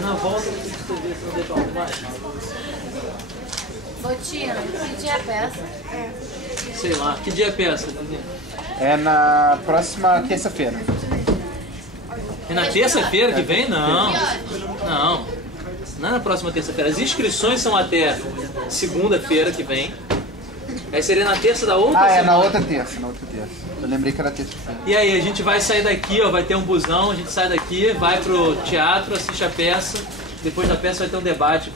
Na volta você escrever, se não deixar o mais. Ô tia, que dia é a peça? Sei lá, que dia é a peça? É na próxima terça-feira. É na terça-feira que vem? Não. Não. Não é na próxima terça-feira. As inscrições são até segunda-feira que vem. Aí seria na terça da outra semana. Na outra terça, Eu lembrei que era terça-feira. E aí, a gente vai sair daqui, ó, vai ter um busão, a gente sai daqui, vai pro teatro, assiste a peça. Depois da peça vai ter um debate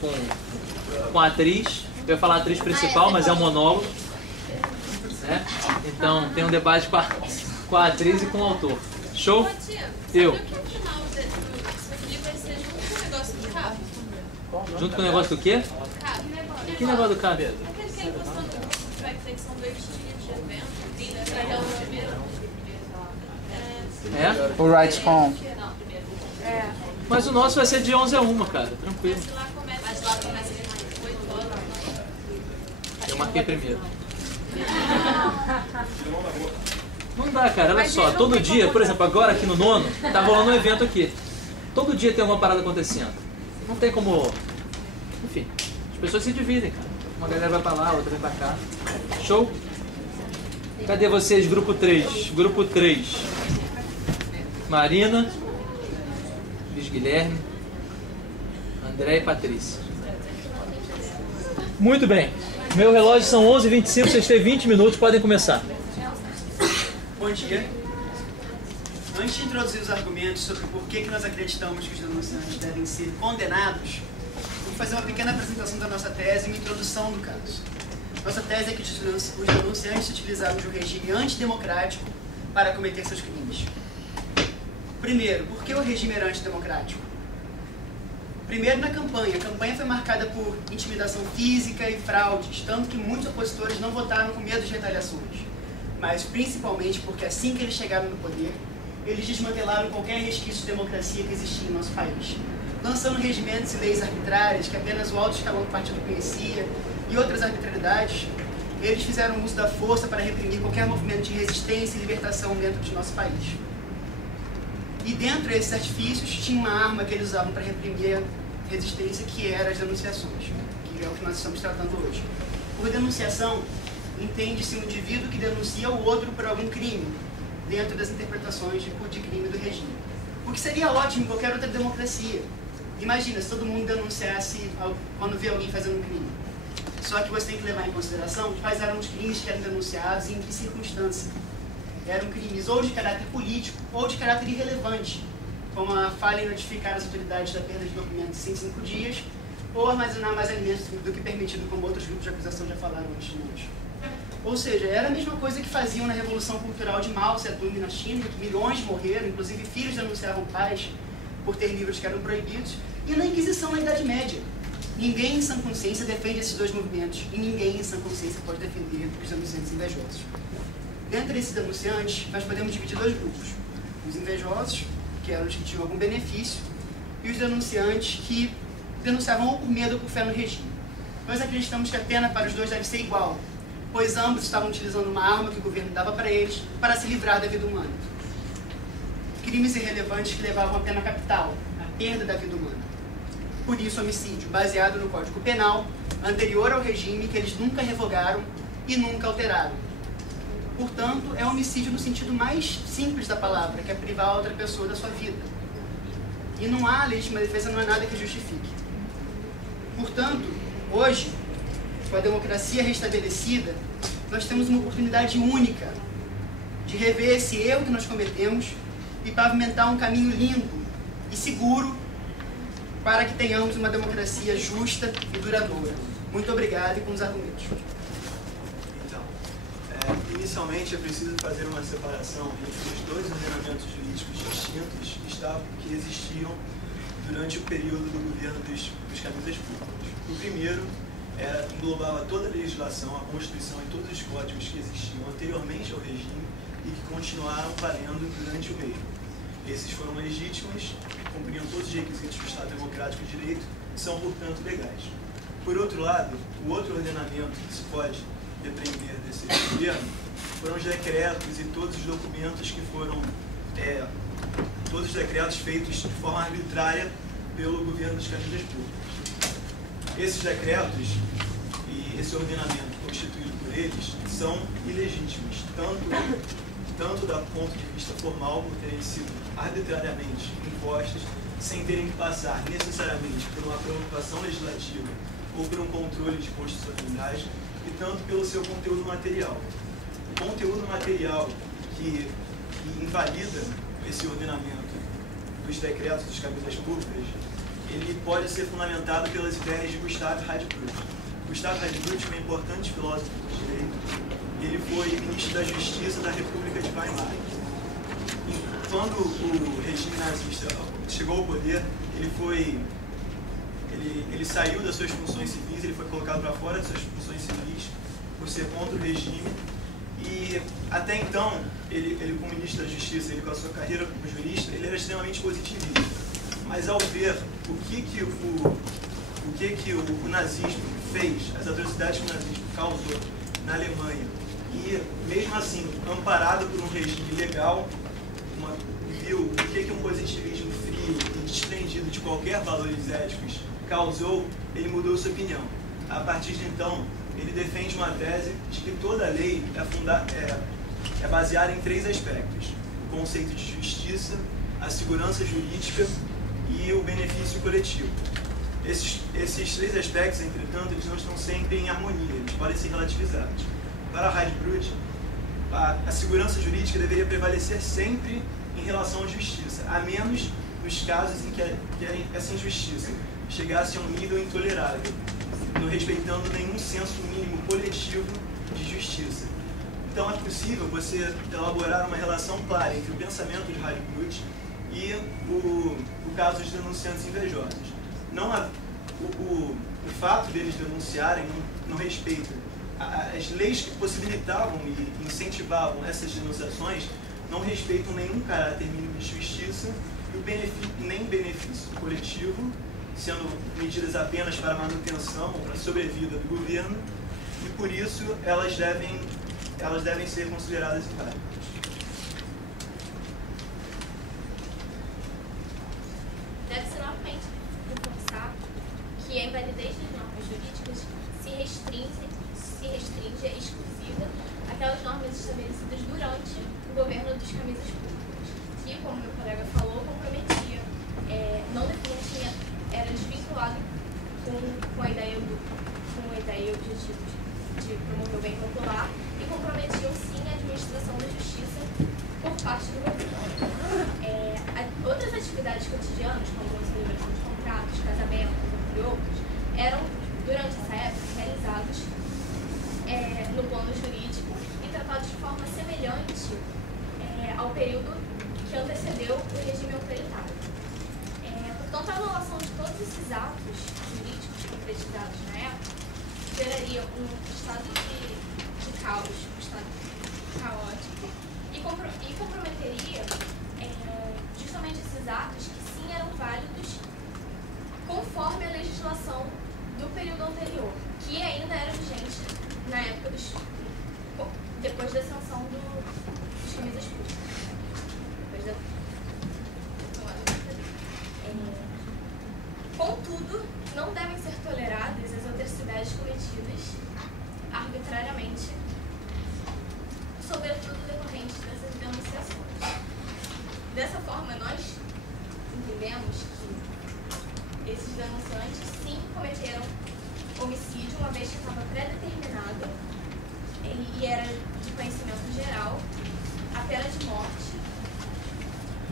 com a atriz. Eu ia falar a atriz principal, mas é um monólogo. Né? Então tem um debate com a atriz e com o autor. Show? Eu. Junto com o negócio do quê? Que negócio do cabo? É? O RightsCon. Mas o nosso vai ser de 11 a 1, cara. Tranquilo. Eu marquei primeiro. Não dá, cara. Olha só. Todo dia, por exemplo, agora aqui no nono, tá rolando um evento aqui. Todo dia tem alguma parada acontecendo. Não tem como... Enfim, as pessoas se dividem, cara. Uma galera vai pra lá, outra vai pra cá. Show? Cadê vocês, grupo 3? Grupo 3. Marina, Luiz Guilherme, André e Patrícia. Muito bem. Meu relógio são 11h25, vocês têm 20 minutos, podem começar. Bom dia. Antes de introduzir os argumentos sobre por que nós acreditamos que os denunciantes devem ser condenados, vou fazer uma pequena apresentação da nossa tese e uma introdução do caso. Nossa tese é que os denunciantes utilizaram de um regime antidemocrático para cometer seus crimes. Primeiro, por que o regime era antidemocrático? Primeiro, na campanha. A campanha foi marcada por intimidação física e fraudes, tanto que muitos opositores não votaram com medo de retaliações. Mas principalmente porque assim que eles chegaram no poder, eles desmantelaram qualquer resquício de democracia que existia em nosso país, lançando regimentos e leis arbitrárias que apenas o alto escalão do partido conhecia e outras arbitrariedades. Eles fizeram uso da força para reprimir qualquer movimento de resistência e libertação dentro de nosso país. E dentro desses artifícios tinha uma arma que eles usavam para reprimir a resistência, que era as denunciações, que é o que nós estamos tratando hoje. Por denunciação, entende-se um indivíduo que denuncia o outro por algum crime, dentro das interpretações de crime do regime. O que seria ótimo em qualquer outra democracia. Imagina se todo mundo denunciasse quando vê alguém fazendo um crime. Só que você tem que levar em consideração quais eram os crimes que eram denunciados e em que circunstância. Eram crimes ou de caráter político ou de caráter irrelevante, como a falha em notificar as autoridades da perda de documentos em 5 dias, ou armazenar mais alimentos do que permitido, como outros grupos de acusação já falaram antes de nós. Ou seja, era a mesma coisa que faziam na Revolução Cultural de Mao Tse-tung na China, que milhões morreram, inclusive filhos denunciavam pais por ter livros que eram proibidos, e na Inquisição na Idade Média. Ninguém em sã consciência defende esses dois movimentos, e ninguém em sã consciência pode defender os denunciantes invejosos. Dentro desses denunciantes, nós podemos dividir dois grupos. Os invejosos, que eram os que tinham algum benefício, e os denunciantes que denunciavam ou por medo ou por fé no regime. Nós acreditamos que a pena para os dois deve ser igual, pois ambos estavam utilizando uma arma que o governo dava para eles para se livrar da vida humana. Crimes irrelevantes que levavam à pena capital, a perda da vida humana. Por isso, homicídio, baseado no Código Penal, anterior ao regime, que eles nunca revogaram e nunca alteraram. Portanto, é homicídio no sentido mais simples da palavra, que é privar a outra pessoa da sua vida. E não há legítima defesa, não há nada que justifique. Portanto, hoje, com a democracia restabelecida, nós temos uma oportunidade única de rever esse erro que nós cometemos e pavimentar um caminho limpo e seguro para que tenhamos uma democracia justa e duradoura. Muito obrigado e com os argumentos. Inicialmente é preciso fazer uma separação entre os dois ordenamentos jurídicos distintos que existiam durante o período do governo dos camisas públicas. O primeiro englobava toda a legislação, a Constituição e todos os códigos que existiam anteriormente ao regime e que continuaram valendo durante o mesmo. Esses foram legítimos, cumpriam todos os requisitos do Estado Democrático de Direito e são, portanto, legais. Por outro lado, o outro ordenamento que se pode depender desse governo foram os decretos e todos os documentos que foram, todos os decretos feitos de forma arbitrária pelo governo das camisas públicas. Esses decretos e esse ordenamento constituído por eles são ilegítimos, tanto do ponto de vista formal, por terem sido arbitrariamente impostos, sem terem que passar necessariamente por uma aprovação legislativa ou por um controle de constitucionalidade, e tanto pelo seu conteúdo material. O conteúdo material que invalida esse ordenamento dos decretos das camisas públicas, ele pode ser fundamentado pelas ideias de Gustave Radbruch. Gustave Radbruch foi um importante filósofo do direito. Ele foi ministro da Justiça da República de Weimar. E quando o regime nazista chegou ao poder, ele saiu das suas funções civis, ele foi colocado para fora das suas funções civis por ser contra o regime. E até então, ele como ministro da Justiça, ele com a sua carreira como jurista, ele era extremamente positivista. Mas ao ver o que o nazismo fez, as atrocidades que o nazismo causou na Alemanha, e mesmo assim, amparado por um regime legal, viu o que um positivismo frio e desprendido de qualquer valores éticos causou, ele mudou sua opinião. A partir de então, ele defende uma tese de que toda lei é baseada em 3 aspectos: o conceito de justiça, a segurança jurídica e o benefício coletivo. Esses 3 aspectos, entretanto, eles não estão sempre em harmonia, eles podem ser relativizados. Para Radbruch, a segurança jurídica deveria prevalecer sempre em relação à justiça, a menos nos casos em que essa injustiça chegasse a um nível intolerável, não respeitando nenhum senso mínimo coletivo de justiça. Então é possível você elaborar uma relação clara entre o pensamento de Radbruch e o caso dos denunciantes invejosos. O fato deles denunciarem não respeita. As leis que possibilitavam e incentivavam essas denunciações não respeitam nenhum caráter mínimo de justiça e nem benefício coletivo, sendo medidas apenas para a manutenção ou para a sobrevida do governo, e por isso elas devem ser consideradas inválidas. Deve-se novamente reforçar que a invalidez das normas jurídicas se restringe exclusiva àquelas normas estabelecidas durante o governo dos camisas públicas, que, como meu colega falou, comprometia, não definia, era desvinculado com a ideia e objetivo de promover o bem popular, e comprometiam sim a administração da justiça por parte do governo. Outras atividades cotidianas, como a celebração de contratos, casamentos, entre outros, eram, durante essa época, realizados no plano jurídico e tratados de forma semelhante ao período que antecedeu o regime autoritário. Portanto, a anulação de todos esses atos jurídicos concretizados na época geraria um estado de caos, um estado caótico, e comprometeria justamente esses atos que sim eram válidos conforme a legislação do período anterior, que ainda era vigente na época depois da sanção dos camisas públicas. Contudo, não devem ser toleradas as atrocidades cometidas arbitrariamente, sobretudo decorrentes dessas denunciações. Dessa forma, nós entendemos que esses denunciantes sim cometeram homicídio, uma vez que estava pré-determinado e era de conhecimento geral a pena de morte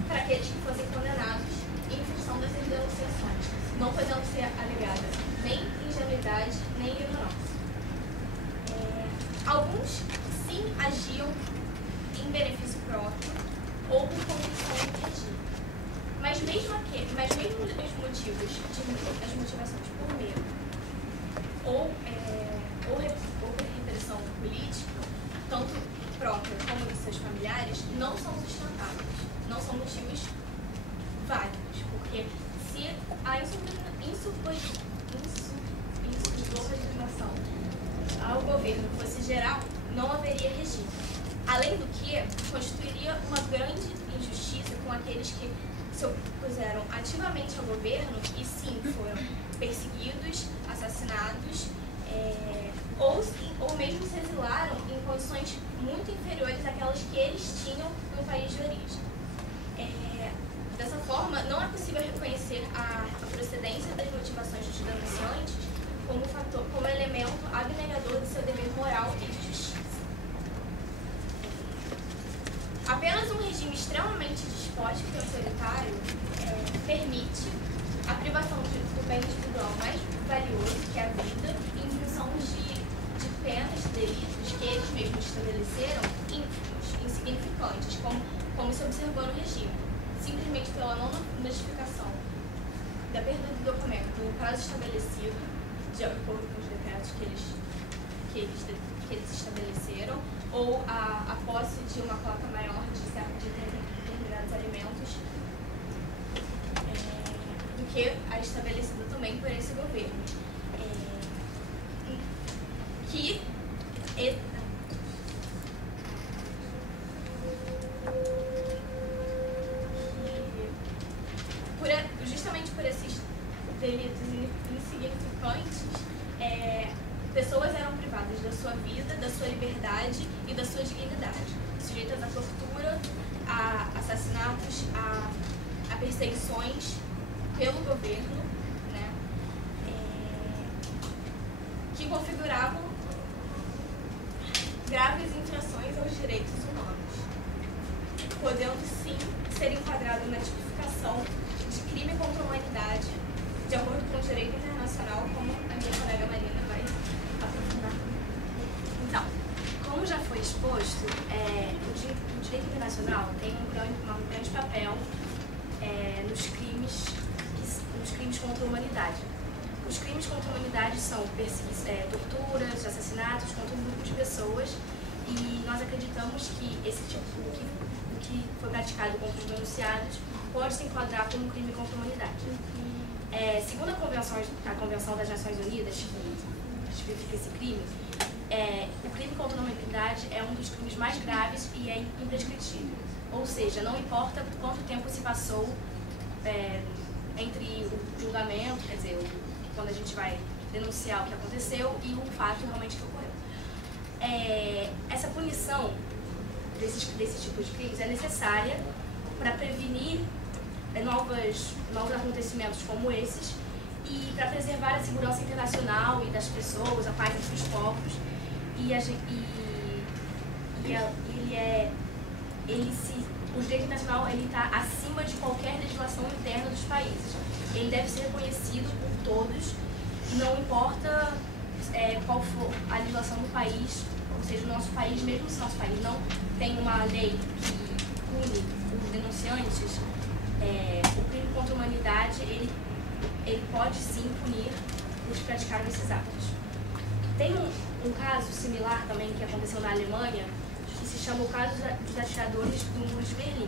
para aqueles que fossem condenados em função dessas denunciações, não podendo ser alegada nem ingenuidade nem ignorância. Alguns sim agiam em benefício próprio ou por convicção do regime. Mas mesmo os motivos, as motivações por medo ou por repressão política, tanto própria como de seus familiares, não são sustentáveis, não são motivos válidos, porque se a insubordinação ao governo fosse geral, não haveria regime. Além do que, constituiria uma grande injustiça com aqueles que se opuseram ativamente ao governo e sim foram perseguidos, assassinados, ou mesmo se exilaram em condições muito inferiores àquelas que eles tinham no país de origem. Dessa forma, não é possível reconhecer a procedência das motivações dos denunciantes como elemento abnegador de seu dever moral e de justiça. Apenas um regime extremamente despótico e autoritário permite a privação do bem individual mais valioso, que é a vida, em função de penas de delitos que eles mesmos estabeleceram, ínfimos, insignificantes, como se observou no regime, simplesmente pela não notificação da perda do documento no prazo estabelecido, de acordo com os decretos que eles estabeleceram, ou a posse de uma cota maior de determinados alimentos do que a estabelecida também por esse governo. Justamente por esses delitos insignificantes, pessoas eram privadas da sua vida, da sua liberdade e da sua dignidade, sujeitas à tortura, a assassinatos, a perseguições pelo governo, né, que configuravam graves infrações aos direitos humanos, podendo sim ser enquadrado na tipificação de crime contra a humanidade, de acordo com o direito internacional, como a minha colega Marina vai aprofundar. Então, como já foi exposto, o direito internacional tem um grande papel nos crimes contra a humanidade. Os crimes contra a humanidade são torturas, assassinatos contra um grupo de pessoas, e nós acreditamos que o que foi praticado contra os denunciados pode se enquadrar como um crime contra a humanidade. Segundo a Convenção das Nações Unidas, que tipifica esse crime, o crime contra a humanidade é um dos crimes mais graves e é imprescritível. Ou seja, não importa quanto tempo se passou entre o julgamento, quer dizer, quando a gente vai denunciar o que aconteceu e o fato realmente que ocorreu. Essa punição desse tipo de crimes é necessária para prevenir novos acontecimentos como esses e para preservar a segurança internacional e das pessoas, a paz entre os povos. O direito internacional está acima de qualquer legislação interna dos países. Ele deve ser reconhecido por todos, não importa qual for a legislação do país, ou seja, o nosso país, mesmo se o nosso país não tem uma lei que pune os denunciantes, o crime contra a humanidade, ele pode sim punir os que praticaram esses atos. Tem um caso similar também que aconteceu na Alemanha, que se chama o caso dos atiradores do Muro de Berlim.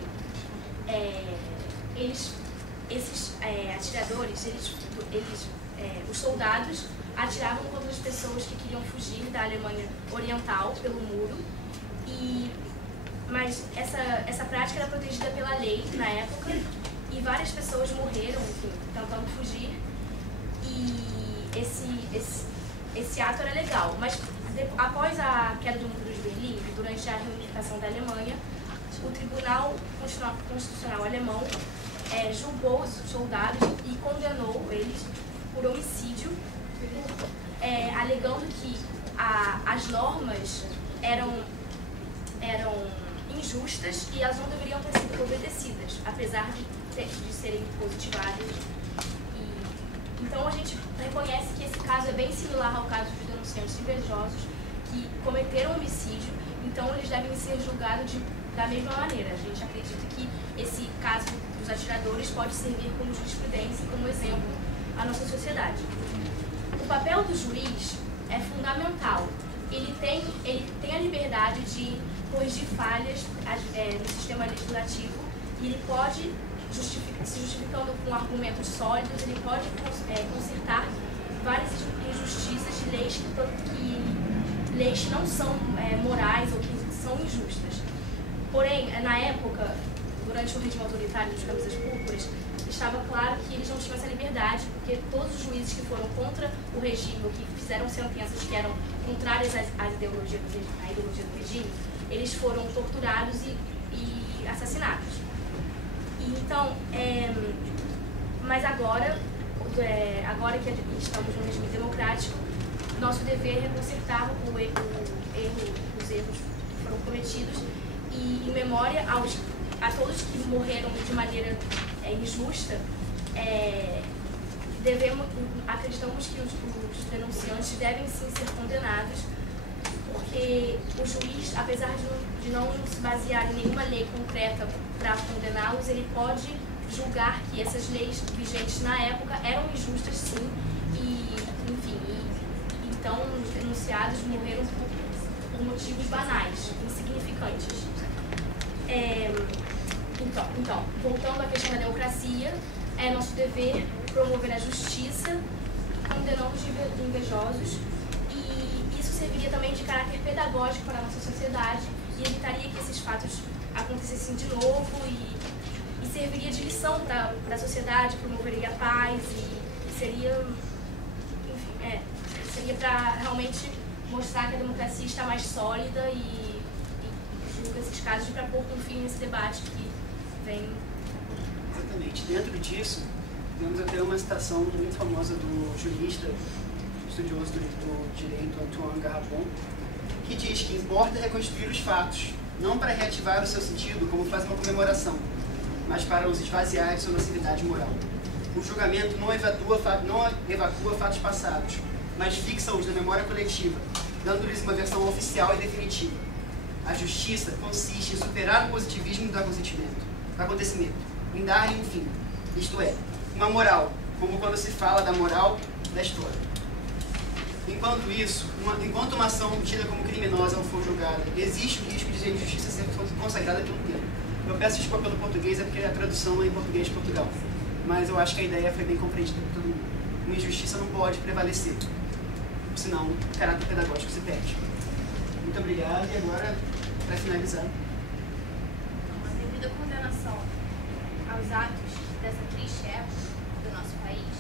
Esses atiradores, os soldados atiravam contra as pessoas que queriam fugir da Alemanha Oriental pelo muro, mas essa prática era protegida pela lei na época e várias pessoas morreram, enfim, tentando fugir, e esse ato era legal. Mas após a queda do Muro de Berlim, durante a reunificação da Alemanha, o Tribunal Constitucional Alemão julgou os soldados e condenou eles por homicídio, alegando que as normas eram injustas e elas não deveriam ter sido obedecidas, apesar de serem positivadas. Então a gente reconhece que esse caso é bem similar ao caso dos denunciantes invejosos que cometeram homicídio, então eles devem ser julgados da mesma maneira. A gente acredita que esse caso dos atiradores pode servir como jurisprudência e como exemplo à nossa sociedade. O papel do juiz é fundamental. Ele tem a liberdade de corrigir falhas no sistema legislativo e ele pode, se justificando com argumentos sólidos, ele pode consertar várias injustiças de leis que não são morais ou que são injustas. Porém, na época, durante o regime autoritário dos camisas púrpuras, estava claro que eles não tinham essa liberdade, porque todos os juízes que foram contra o regime, ou que fizeram sentenças que eram contrárias à ideologia do regime, eles foram torturados e assassinados. E, então, mas agora que estamos no regime democrático, nosso dever é consertar os erros que foram cometidos e, em memória a todos que morreram de maneira injusta, acreditamos que os denunciantes devem sim ser condenados, porque o juiz, apesar de não se basear em nenhuma lei concreta para condená-los, ele pode julgar que essas leis vigentes na época eram injustas sim, e enfim, então os denunciados morreram por motivos banais, insignificantes. Então, voltando à questão da democracia, é nosso dever promover a justiça, condenando os invejosos, e isso serviria também de caráter pedagógico para a nossa sociedade e evitaria que esses fatos acontecessem de novo e serviria de lição para a sociedade, promoveria a paz e seria, enfim, seria para realmente mostrar que a democracia está mais sólida e julga esses casos para pôr um fim nesse debate que vem. Exatamente. Dentro disso, temos até uma citação muito famosa do jurista, estudioso do direito, Antoine Garrabon, que diz que importa reconstruir os fatos, não para reativar o seu sentido como faz uma comemoração, mas para os esvaziar de sua nocividade moral. O julgamento não evacua fatos passados, mas fixa-os na memória coletiva, dando-lhes uma versão oficial e definitiva. A justiça consiste em superar o positivismo do acontecimento, em dar-lhe um fim, isto é, uma moral, como quando se fala da moral da história. Enquanto uma ação tida como criminosa não for julgada, existe o risco de a injustiça ser consagrada pelo tempo. Eu peço desculpa pelo português, é porque a tradução é em português de Portugal. Mas eu acho que a ideia foi bem compreendida por todo mundo. Uma injustiça não pode prevalecer, senão o caráter pedagógico se perde. Muito obrigado, e agora, para finalizar. A devida condenação aos atos dessa triste época do nosso país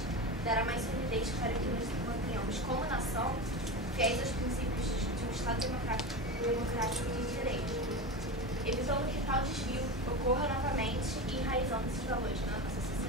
dará mais solidez para que nos mantenhamos como nação fiéis aos princípios de um Estado democrático e de direito, evitando que tal desvio ocorra novamente e enraizando esses valores na nossa sociedade.